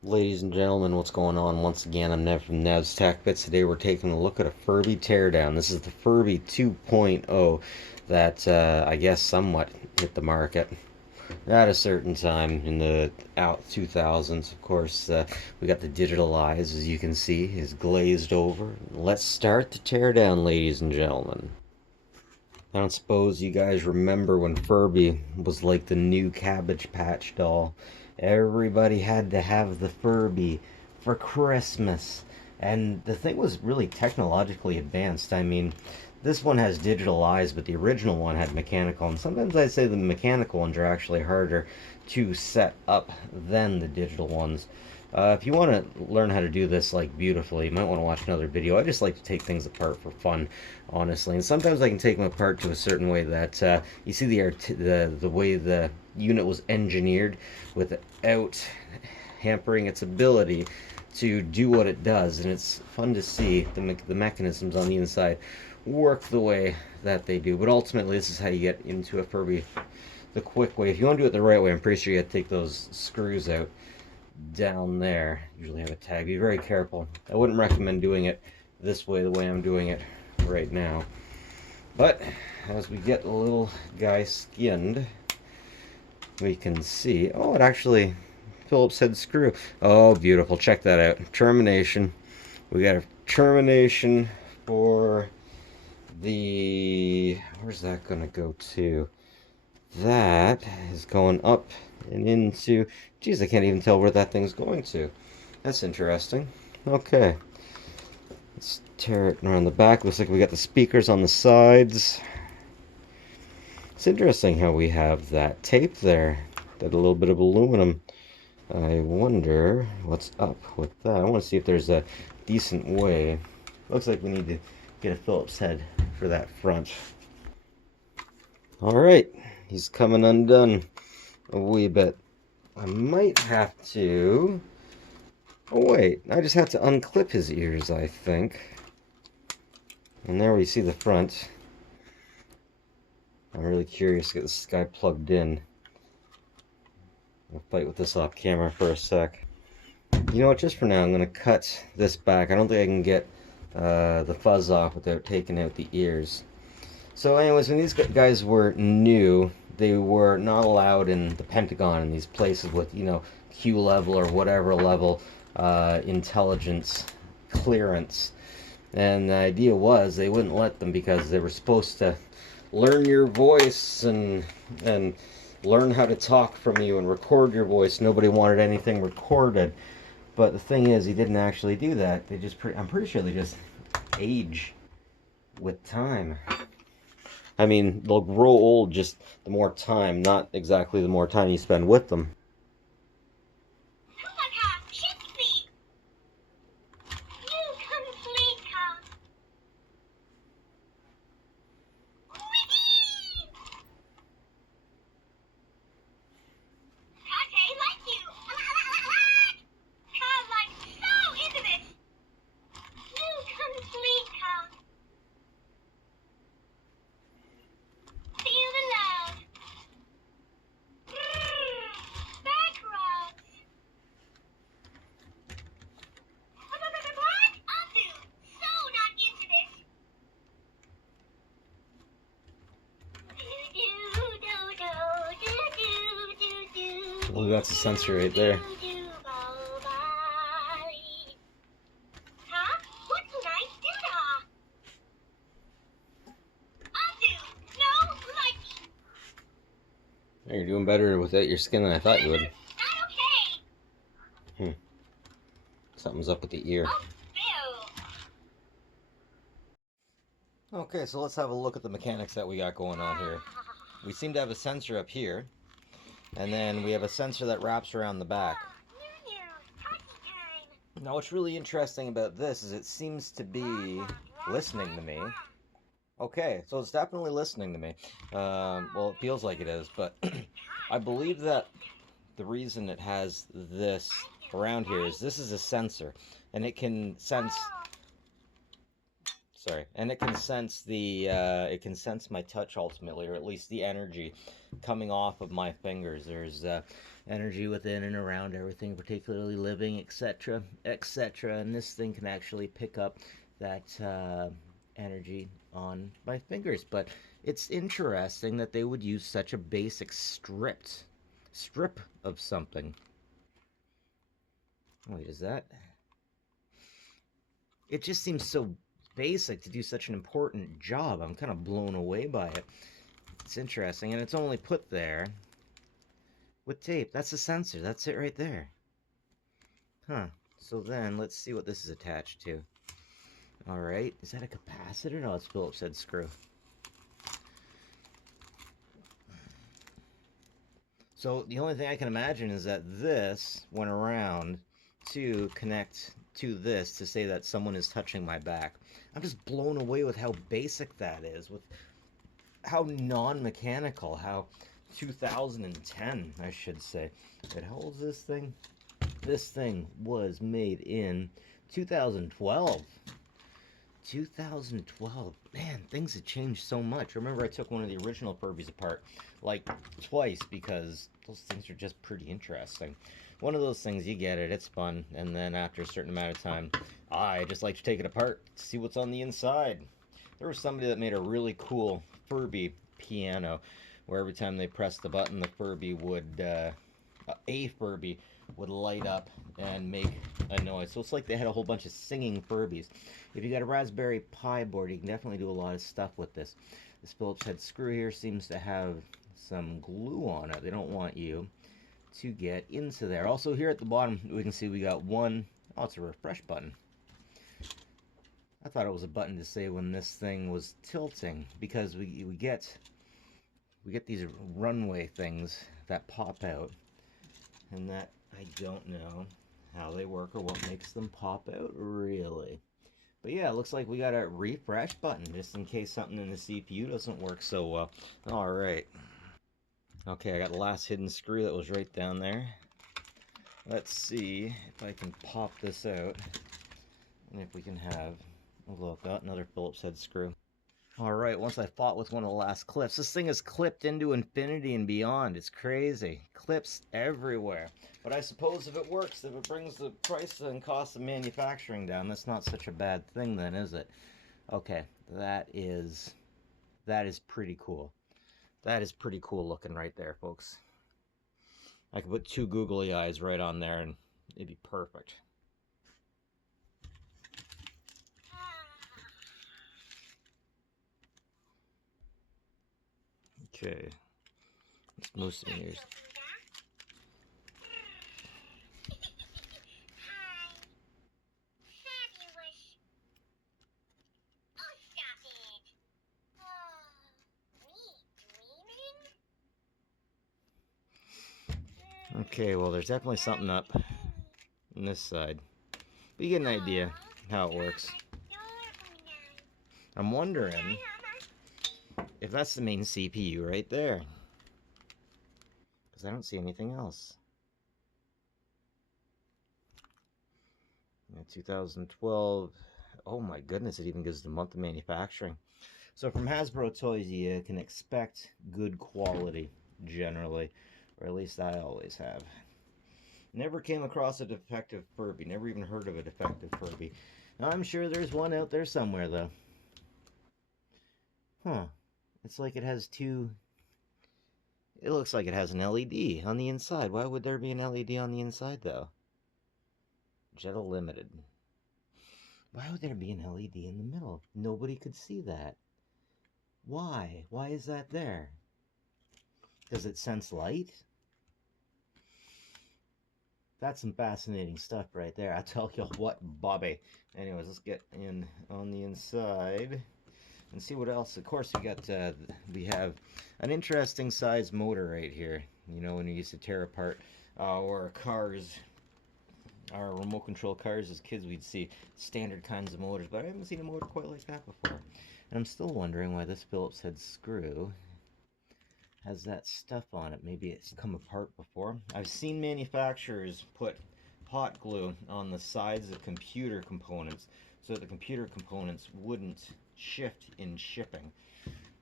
Ladies and gentlemen, what's going on? Once again, I'm Nev from Nev's Tech Bits. Today we're taking a look at a Furby Teardown. This is the Furby 2.0 that I guess somewhat hit the market at a certain time in the out 2000s. Of course, we got the digital eyes, as you can see, is glazed over. Let's start the teardown, ladies and gentlemen. I don't suppose you guys remember when Furby was like the new Cabbage Patch doll. Everybody had to have the Furby for Christmas. And the thing was really technologically advanced. I mean, this one has digital eyes, but the original one had mechanical. And sometimes I'd say the mechanical ones are actually harder to set up than the digital ones. If you want to learn how to do this like beautifully, you might want to watch another video. I just like to take things apart for fun, honestly, and sometimes I can take them apart to a certain way that you see the way the unit was engineered without hampering its ability to do what it does, and it's fun to see the mechanisms on the inside work the way that they do. But ultimately, this is how you get into a Furby the quick way. If you want to do it the right way, I'm pretty sure you have to take those screws out down there. Usually have a tag. Be very careful. I wouldn't recommend doing it this way, the way I'm doing it right now. But as we get the little guy skinned, we can see, oh, it actually Phillips head screw. Oh, beautiful. Check that out. Termination. We got a termination for the, where's that going to go to? That is going up and into, geez, I can't even tell where that thing's going to. That's interesting. Okay, let's tear it around the back. Looks like we got the speakers on the sides. It's interesting how we have that tape there, that a little bit of aluminum. I wonder what's up with that. I want to see if there's a decent way. Looks like we need to get a Phillips head for that front. All right, he's coming undone a wee bit. I might have to... Oh wait, I just have to unclip his ears, I think. And there we see the front. I'm really curious to get this guy plugged in. I'll fight with this off camera for a sec. You know what, just for now, I'm going to cut this back. I don't think I can get the fuzz off without taking out the ears. So anyways, when these guys were new, they were not allowed in the Pentagon, in these places with, you know, Q level or whatever level intelligence clearance. And the idea was they wouldn't let them because they were supposed to learn your voice and learn how to talk from you and record your voice. Nobody wanted anything recorded. But the thing is, he didn't actually do that. They just, I'm pretty sure they just age with time. I mean, they'll grow old just the more time, not exactly the more time you spend with them. Well, that's a sensor right there. You're doing better without your skin than I thought you would. Something's up with the ear. Okay, so let's have a look at the mechanics that we got going on here. We seem to have a sensor up here, and then we have a sensor that wraps around the back. Now what's really interesting about this is it seems to be listening to me. Okay, so it's definitely listening to me. Well, it feels like it is, but I believe that the reason it has this around here is this is a sensor, and it can sense... Sorry, and it can sense the, it can sense my touch ultimately, or at least the energy coming off of my fingers. There's energy within and around everything, particularly living, etc., etc. And this thing can actually pick up that energy on my fingers. But it's interesting that they would use such a basic strip of something. Wait, is that? It just seems so basic to do such an important job. I'm kind of blown away by it. It's interesting, and it's only put there with tape. That's a sensor. That's it right there. Huh. So then, let's see what this is attached to. Alright, is that a capacitor? No, it's Phillips head screw. So the only thing I can imagine is that this went around to connect to this to say that someone is touching my back. I'm just blown away with how basic that is, with how non-mechanical, how 2010, I should say. But how old is this thing? This thing was made in 2012. 2012. Man, things have changed so much. Remember, I took one of the original Furbys apart like twice because those things are just pretty interesting. One of those things, you get it, it's fun, and then after a certain amount of time, I just like to take it apart, see what's on the inside. There was somebody that made a really cool Furby piano where every time they pressed the button, the Furby would, a Furby would light up and make a noise. So it's like they had a whole bunch of singing Furbys. If you got a Raspberry Pi board, you can definitely do a lot of stuff with this. This Phillips head screw here seems to have some glue on it. They don't want you to get into there. Also here at the bottom, we can see we got one, oh, it's a refresh button. I thought it was a button to say when this thing was tilting, because we get these runway things that pop out, and that I don't know how they work or what makes them pop out, really. But yeah, it looks like we got a refresh button, just in case something in the CPU doesn't work so well. Alright. Okay, I got the last hidden screw that was right down there. Let's see if I can pop this out, and if we can have a look. Oh, another Phillips head screw. Alright, once I fought with one of the last clips. This thing is clipped into infinity and beyond. It's crazy. Clips everywhere. But I suppose if it works, if it brings the price and cost of manufacturing down, that's not such a bad thing then, is it? Okay, that is pretty cool. That is pretty cool looking right there, folks. I could put two googly eyes right on there and it'd be perfect. Okay, let's move some ears. Okay, well, there's definitely something up on this side. But you get an idea how it works. I'm wondering if that's the main CPU right there, because I don't see anything else. 2012. Oh my goodness, it even gives the month of manufacturing. So from Hasbro Toys, you can expect good quality, generally. Or at least I always have. Never came across a defective Furby. Never even heard of a defective Furby. Now, I'm sure there's one out there somewhere, though. Huh. It's like it has two... It looks like it has an LED on the inside. Why would there be an LED on the inside, though? Jetta Limited. Why would there be an LED in the middle? Nobody could see that. Why? Why is that there? Does it sense light? That's some fascinating stuff right there. I tell you what, Bobby. Anyways, let's get in on the inside and see what else. Of course, we have an interesting size motor right here. You know, when you used to tear apart our cars, our remote control cars as kids, we'd see standard kinds of motors, but I haven't seen a motor quite like that before. And I'm still wondering why this Phillips head screw has that stuff on it. Maybe it's come apart before. I've seen manufacturers put hot glue on the sides of computer components so that the computer components wouldn't shift in shipping.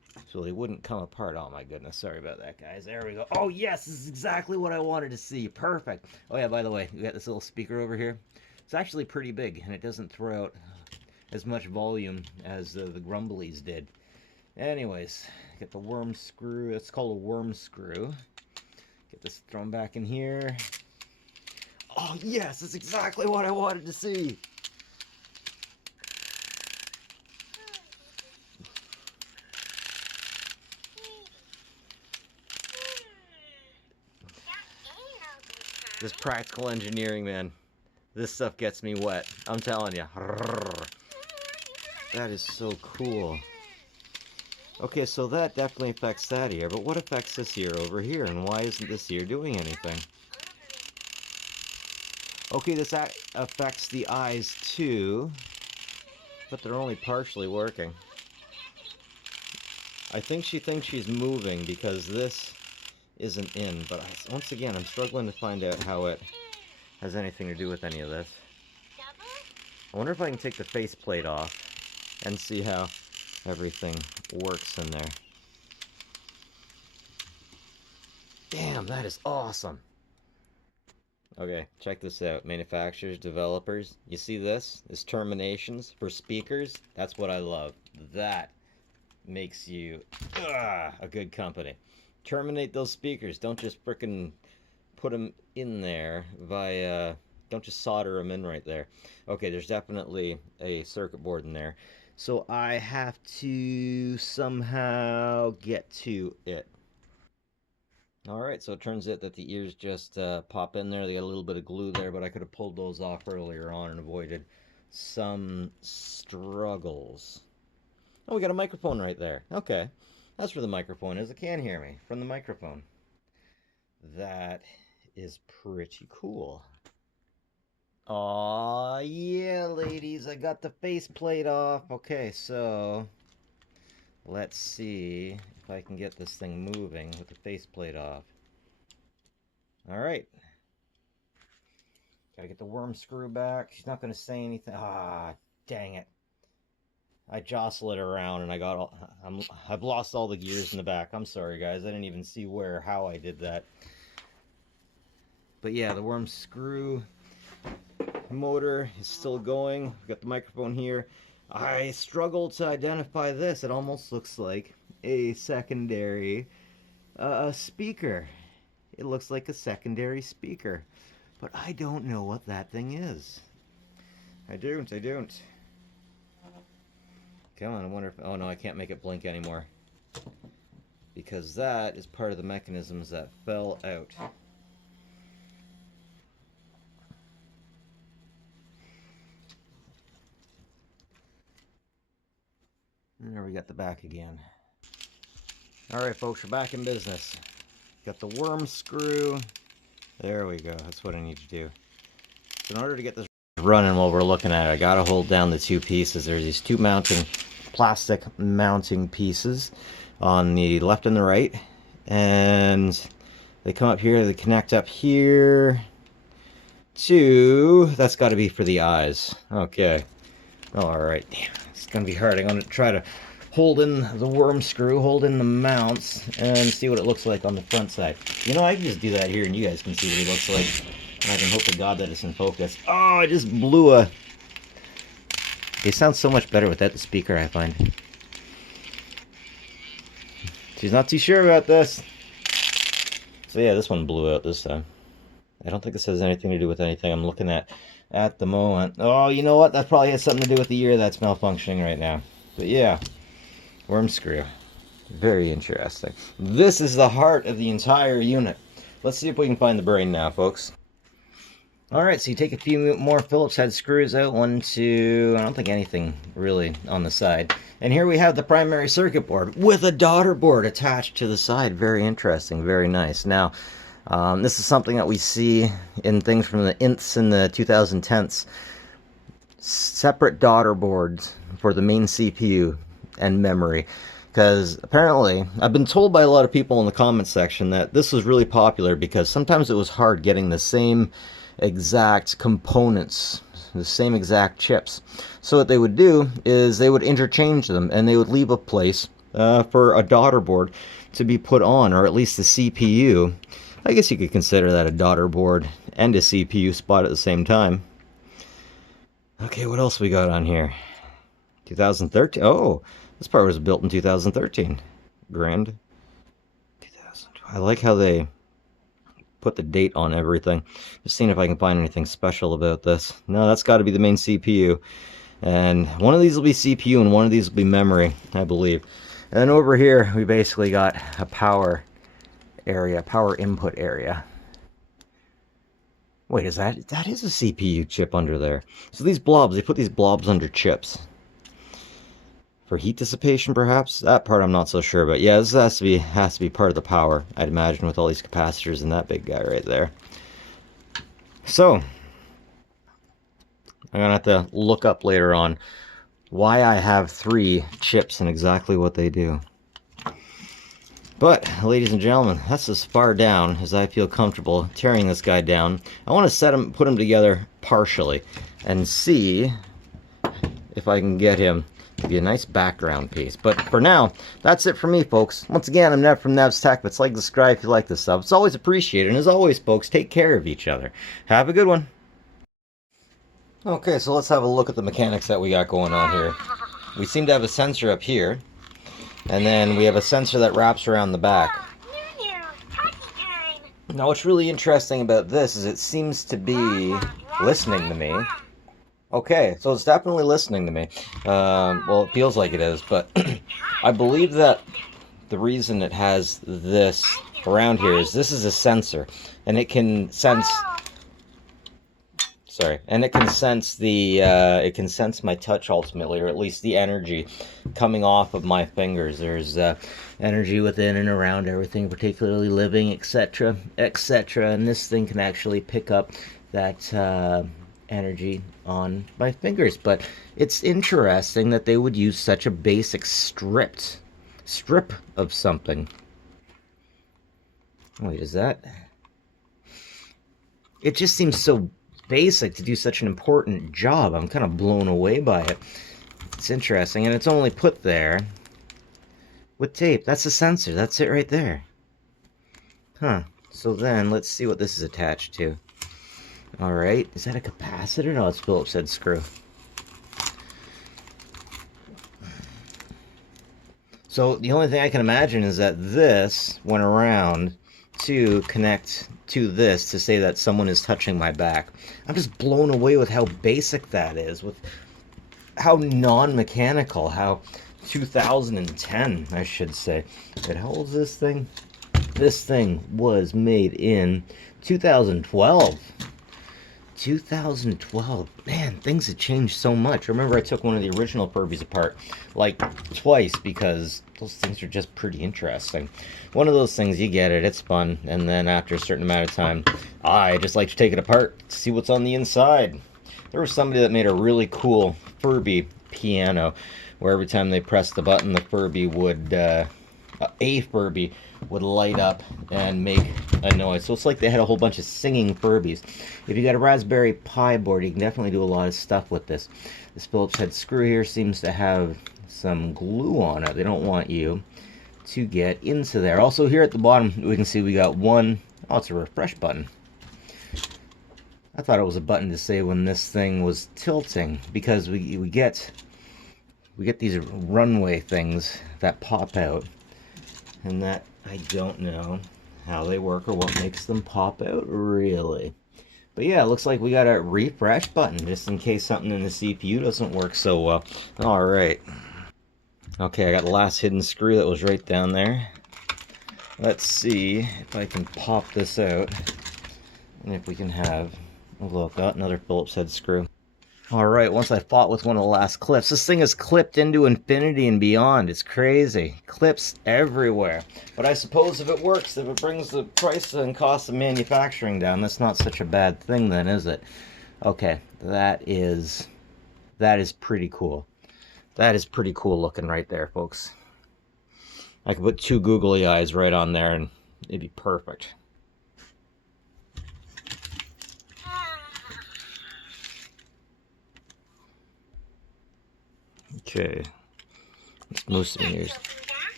so they wouldn't come apart. Oh my goodness, sorry about that, guys. There we go. Oh yes, this is exactly what I wanted to see. Perfect. Oh yeah, by the way, we got this little speaker over here. It's actually pretty big, and it doesn't throw out as much volume as the Grumblies did. Anyways, get the worm screw. It's called a worm screw. Get this thrown back in here. Oh yes, that's exactly what I wanted to see. This practical engineering, man. This stuff gets me wet. I'm telling you. That is so cool. Okay, so that definitely affects that ear, but what affects this ear over here, and why isn't this ear doing anything? Okay, this affects the eyes too, but they're only partially working. I think she thinks she's moving because this isn't in, but once again, I'm struggling to find out how it has anything to do with any of this. I wonder if I can take the faceplate off and see how everything works in there. Damn, that is awesome. Okay, check this out. Manufacturers, developers, you see this? This terminations for speakers? That's what I love. That makes you a good company. Terminate those speakers. Don't just frickin' put them in there via... Don't just solder them in right there. Okay, there's definitely a circuit board in there. So I have to somehow get to it. Alright, so it turns out that the ears just pop in there. They got a little bit of glue there, but I could have pulled those off earlier on and avoided some struggles. Oh, we got a microphone right there. Okay, that's where the microphone is. It can hear me from the microphone. That is pretty cool. Aw, yeah, ladies, I got the faceplate off. Okay, so let's see if I can get this thing moving with the faceplate off. Alright. Gotta get the worm screw back. She's not gonna say anything. Ah, dang it. I jostle it around and I got all... I've lost all the gears in the back. I'm sorry, guys. I didn't even see how I did that. But yeah, the worm screw motor is still going. We've got the microphone here. I struggle to identify this. It almost looks like a secondary speaker. It looks like a secondary speaker, but I don't know what that thing is. I don't. Come on, I wonder if... Oh no, I can't make it blink anymore, because that is part of the mechanisms that fell out. And there we got the back again. Alright folks, we're back in business. Got the worm screw. There we go, that's what I need to do. So in order to get this running while we're looking at it, I gotta hold down the two pieces. There's these two plastic mounting pieces on the left and the right. And they come up here, they connect up here to... That's gotta be for the eyes. Okay. Alright, damn. It's gonna be hard. I'm gonna try to hold in the worm screw, hold in the mounts, and see what it looks like on the front side. You know, I can just do that here and you guys can see what it looks like. And I can hope to God that it's in focus. Oh, I just blew a... They sound so much better without the speaker, I find. She's not too sure about this. So yeah, this one blew out this time. I don't think this has anything to do with anything I'm looking at the moment. Oh, you know what? That probably has something to do with the ear that's malfunctioning right now. But yeah, worm screw. Very interesting. This is the heart of the entire unit. Let's see if we can find the brain now, folks. Alright, so you take a few more Phillips head screws out. 1, 2, I don't think anything really on the side. And here we have the primary circuit board with a daughter board attached to the side. Very interesting, very nice. Now, this is something that we see in things from the inths and the 2010s. Separate daughter boards for the main CPU and memory. Because apparently, I've been told by a lot of people in the comments section that this was really popular because sometimes it was hard getting the same exact components, the same exact chips. So what they would do is they would interchange them and they would leave a place for a daughter board to be put on, or at least the CPU. I guess you could consider that a daughter board and a CPU spot at the same time. Okay, what else we got on here? 2013. Oh, this part was built in 2013. Grand. 2000. I like how they put the date on everything. Just seeing if I can find anything special about this. No, that's got to be the main CPU. And one of these will be CPU and one of these will be memory, I believe. And then over here, we basically got a power area, power input area. Wait, is that is a CPU chip under there? So these blobs, they put these blobs under chips. For heat dissipation, perhaps? That part I'm not so sure, but yeah, this has to be part of the power, I'd imagine, with all these capacitors and that big guy right there. So, I'm gonna have to look up later on why I have 3 chips and exactly what they do. But, ladies and gentlemen, that's as far down as I feel comfortable tearing this guy down. I want to put him together partially and see if I can get him to be a nice background piece. But for now, that's it for me, folks. Once again, I'm Nev from Nev's Tech Bits. Like, subscribe if you like this stuff. It's always appreciated. And as always, folks, take care of each other. Have a good one. Okay, so let's have a look at the mechanics that we got going on here. We seem to have a sensor up here. And then we have a sensor that wraps around the back. Now what's really interesting about this is it seems to be listening to me. Okay, so it's definitely listening to me. Well, it feels like it is, but I believe that the reason it has this around here is this is a sensor. And it can sense... Sorry, and it can sense it can sense my touch ultimately, or at least the energy coming off of my fingers. There's energy within and around everything, particularly living, etc., etc. And this thing can actually pick up that energy on my fingers. But it's interesting that they would use such a basic strip of something. Wait, is that? It just seems so basic to do such an important job. I'm kind of blown away by it. It's interesting, and it's only put there with tape. That's the sensor. That's it right there. Huh. So then, let's see what this is attached to. Alright, is that a capacitor? No, it's Phillips head screw. So the only thing I can imagine is that this went around to connect to this to say that someone is touching my back. I'm just blown away with how basic that is, with how non-mechanical, how 2010, I should say. But how old is this thing? This thing was made in 2012. 2012. Man, things have changed so much. I remember I took one of the original Furbys apart like twice because those things are just pretty interesting. One of those things, you get it, it's fun, and then after a certain amount of time, I just like to take it apart to see what's on the inside. There was somebody that made a really cool Furby piano where every time they pressed the button, the Furby would, a Furby would light up and make a noise. So it's like they had a whole bunch of singing Furbys. If you got a Raspberry Pi board, you can definitely do a lot of stuff with this. This Phillips head screw here seems to have some glue on it. They don't want you to get into there. Also here at the bottom, we can see we got one, oh, it's a refresh button. I thought it was a button to say when this thing was tilting, because we get these runway things that pop out, and that I don't know how they work or what makes them pop out, really. But yeah, it looks like we got a refresh button, just in case something in the CPU doesn't work so well. Alright. Okay, I got the last hidden screw that was right down there. Let's see if I can pop this out, and if we can have a look. Got another Phillips head screw. Alright, once I fought with one of the last clips. This thing is clipped into infinity and beyond. It's crazy. Clips everywhere. But I suppose if it works, if it brings the price and cost of manufacturing down, that's not such a bad thing then, is it? Okay, that is pretty cool. That is pretty cool looking right there, folks. I could put 2 googly eyes right on there and it'd be perfect. Okay, let's move some ears.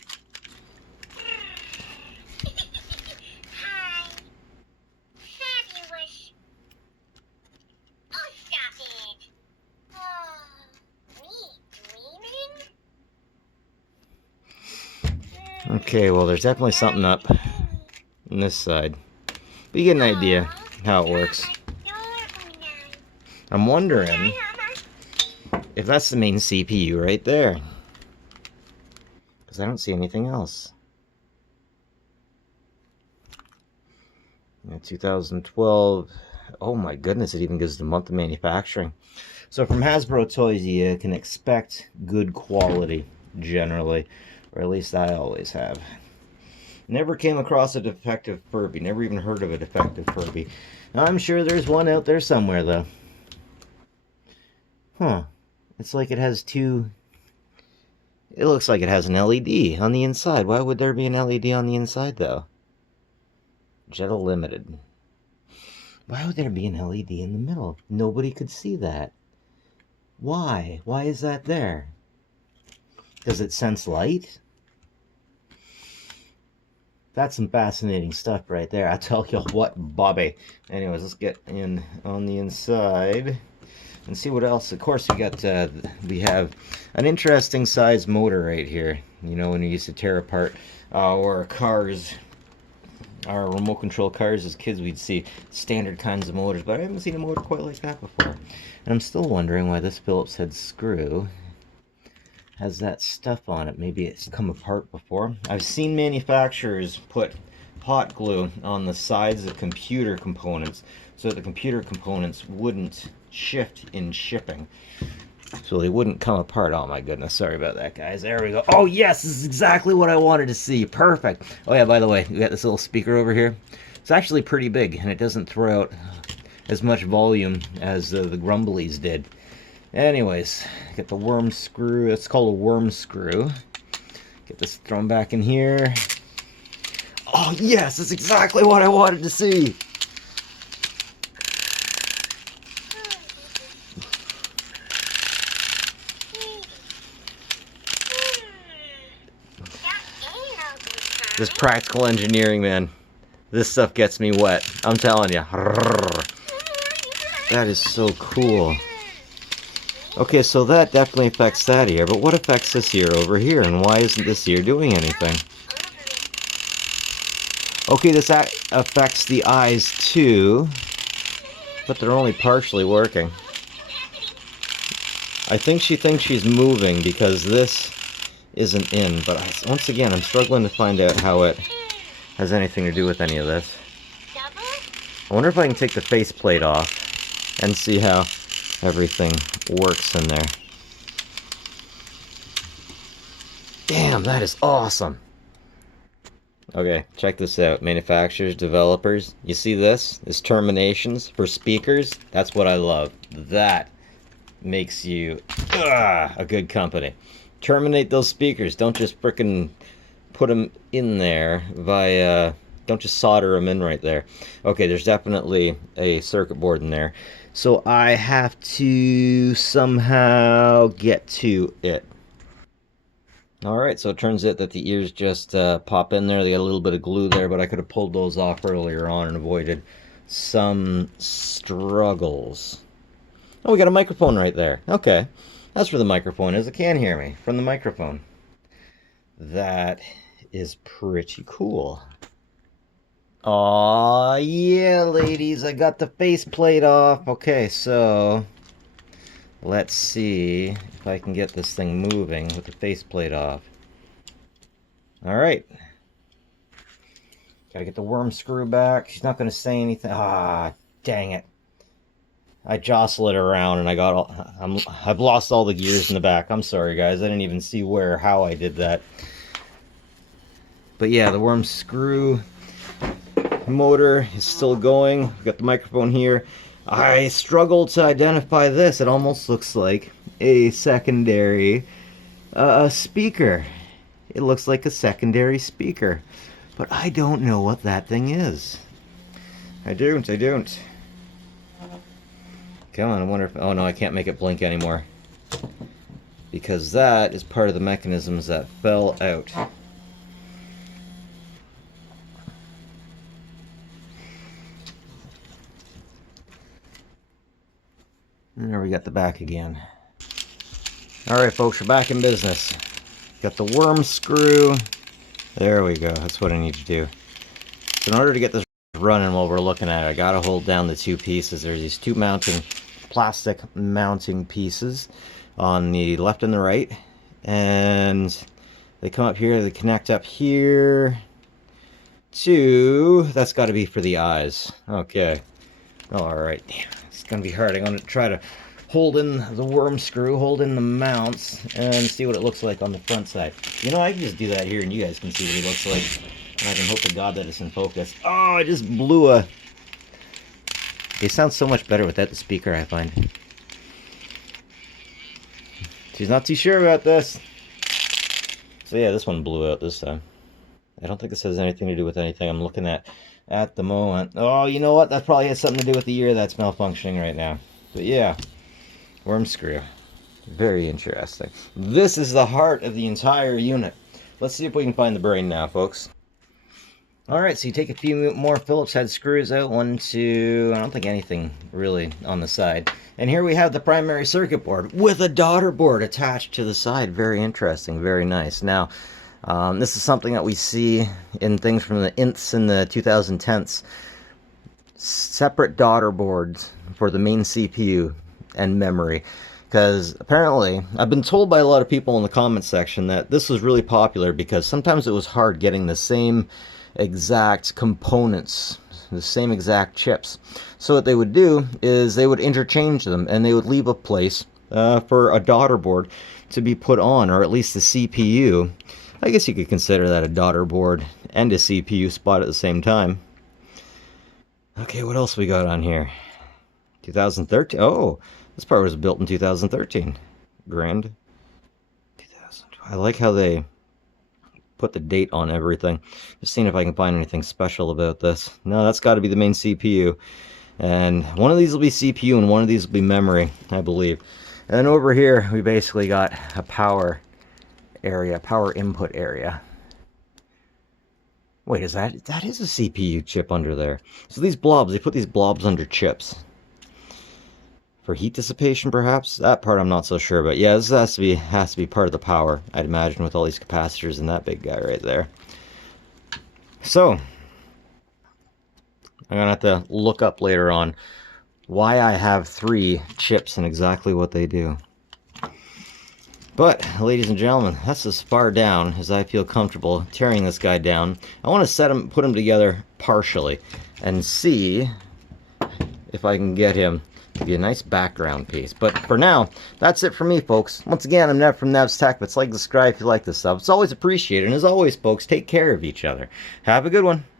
Okay, well, there's definitely something up on this side. But you get an idea how it works. I'm wondering if that's the main CPU right there. Because I don't see anything else. 2012. Oh my goodness, it even gives the month of manufacturing. So from Hasbro Toys, you can expect good quality, generally. Or at least I always have. Never came across a defective Furby. Never even heard of a defective Furby. I'm sure there's one out there somewhere, though. Huh. It's like it has two... It looks like it has an LED on the inside. Why would there be an LED on the inside, though? Jetta Limited. Why would there be an LED in the middle? Nobody could see that. Why? Why is that there? Does it sense light? That's some fascinating stuff right there. I tell you what, Bobby. Anyways, let's get in on the inside and see what else. Of course, we have an interesting size motor right here. You know, when we used to tear apart our cars, our remote control cars as kids, we'd see standard kinds of motors, but I haven't seen a motor quite like that before. And I'm still wondering why this Phillips head screw has that stuff on it. Maybe it's come apart before. I've seen manufacturers put hot glue on the sides of computer components so that the computer components wouldn't shift in shipping. So they wouldn't come apart. Oh my goodness, sorry about that, guys. There we go. Oh yes, this is exactly what I wanted to see. Perfect. Oh yeah, by the way, we got this little speaker over here. It's actually pretty big, and it doesn't throw out as much volume as the Grumblies did. Anyways, get the worm screw. It's called a worm screw. Get this thrown back in here. Oh yes, that's exactly what I wanted to see. This practical engineering, man. This stuff gets me wet. I'm telling you. That is so cool. Okay, so that definitely affects that ear, but what affects this ear over here, and why isn't this ear doing anything? Okay, this affects the eyes too, but they're only partially working. I think she thinks she's moving because this isn't in, but once again, I'm struggling to find out how it has anything to do with any of this. I wonder if I can take the faceplate off and see how everything works in there. Damn, that is awesome. Okay, check this out. Manufacturers, developers. You see this? This terminations for speakers. That's what I love. That makes you a good company. Terminate those speakers. Don't just frickin' put them in there via... Don't just solder them in right there. Okay, there's definitely a circuit board in there. So I have to somehow get to it. Alright, so it turns out that the ears just pop in there. They got a little bit of glue there, but I could have pulled those off earlier on and avoided some struggles. Oh, we got a microphone right there. Okay, that's where the microphone is. It can hear me from the microphone. That is pretty cool. Aw, yeah, ladies, I got the faceplate off. Okay, so let's see if I can get this thing moving with the faceplate off. Alright. Gotta get the worm screw back. She's not gonna say anything. Ah, dang it. I jostle it around and I've lost all the gears in the back. I'm sorry, guys. I didn't even see where or how I did that. But yeah, the worm screw motor is still going. We've got the microphone here. I struggle to identify this. It almost looks like a secondary speaker. It looks like a secondary speaker. But I don't know what that thing is. I don't. Come on, I wonder if... Oh no, I can't make it blink anymore. Because that is part of the mechanisms that fell out. And there we got the back again. Alright folks, we're back in business. Got the worm screw There we go. That's what I need to do. So in order to get this running while we're looking at it, I gotta hold down the two pieces. There's these two plastic mounting pieces on the left and the right, and they come up here, they connect up here to, that's got to be for the eyes. Okay. Alright. It's gonna be hard. I'm gonna try to hold in the worm screw, hold in the mounts, and see what it looks like on the front side. You know, I can just do that here and you guys can see what it looks like. And I can hope to God that it's in focus. Oh, I just blew a... It sounds so much better without the speaker, I find. She's not too sure about this. So yeah, this one blew out this time. I don't think this has anything to do with anything I'm looking at the moment. Oh, you know what? That probably has something to do with the ear that's malfunctioning right now. But yeah, worm screw. Very interesting. This is the heart of the entire unit. Let's see if we can find the brain now, folks. Alright, so you take a few more Phillips head screws out. 1, 2, I don't think anything really on the side. And here we have the primary circuit board with a daughter board attached to the side. Very interesting, very nice. Now, this is something that we see in things from the inths and the 2010s. Separate daughter boards for the main CPU and memory. Because apparently, I've been told by a lot of people in the comment section that this was really popular because sometimes it was hard getting the same exact components, the same exact chips. So what they would do is they would interchange them and they would leave a place for a daughter board to be put on, or at least the CPU. I guess you could consider that a daughter board and a CPU spot at the same time. Okay, what else we got on here? 2013. Oh, this part was built in 2013. Grand 2000. I like how they put the date on everything. Just seeing if I can find anything special about this. No, that's got to be the main CPU. And one of these will be CPU and one of these will be memory, I believe. And then over here, we basically got a power area, power input area. Wait, is that is a CPU chip under there. So these blobs, they put these blobs under chips. For heat dissipation, perhaps? That part I'm not so sure, but yeah, this has to be part of the power, I'd imagine, with all these capacitors and that big guy right there. So, I'm gonna have to look up later on why I have 3 chips and exactly what they do. But, ladies and gentlemen, that's as far down as I feel comfortable tearing this guy down. I want to put him together partially, and see if I can get him to be a nice background piece. But for now, that's it for me, folks. Once again, I'm Nev from Nev's Tech. Let's like, subscribe if you like this stuff. It's always appreciated. And as always, folks, take care of each other. Have a good one.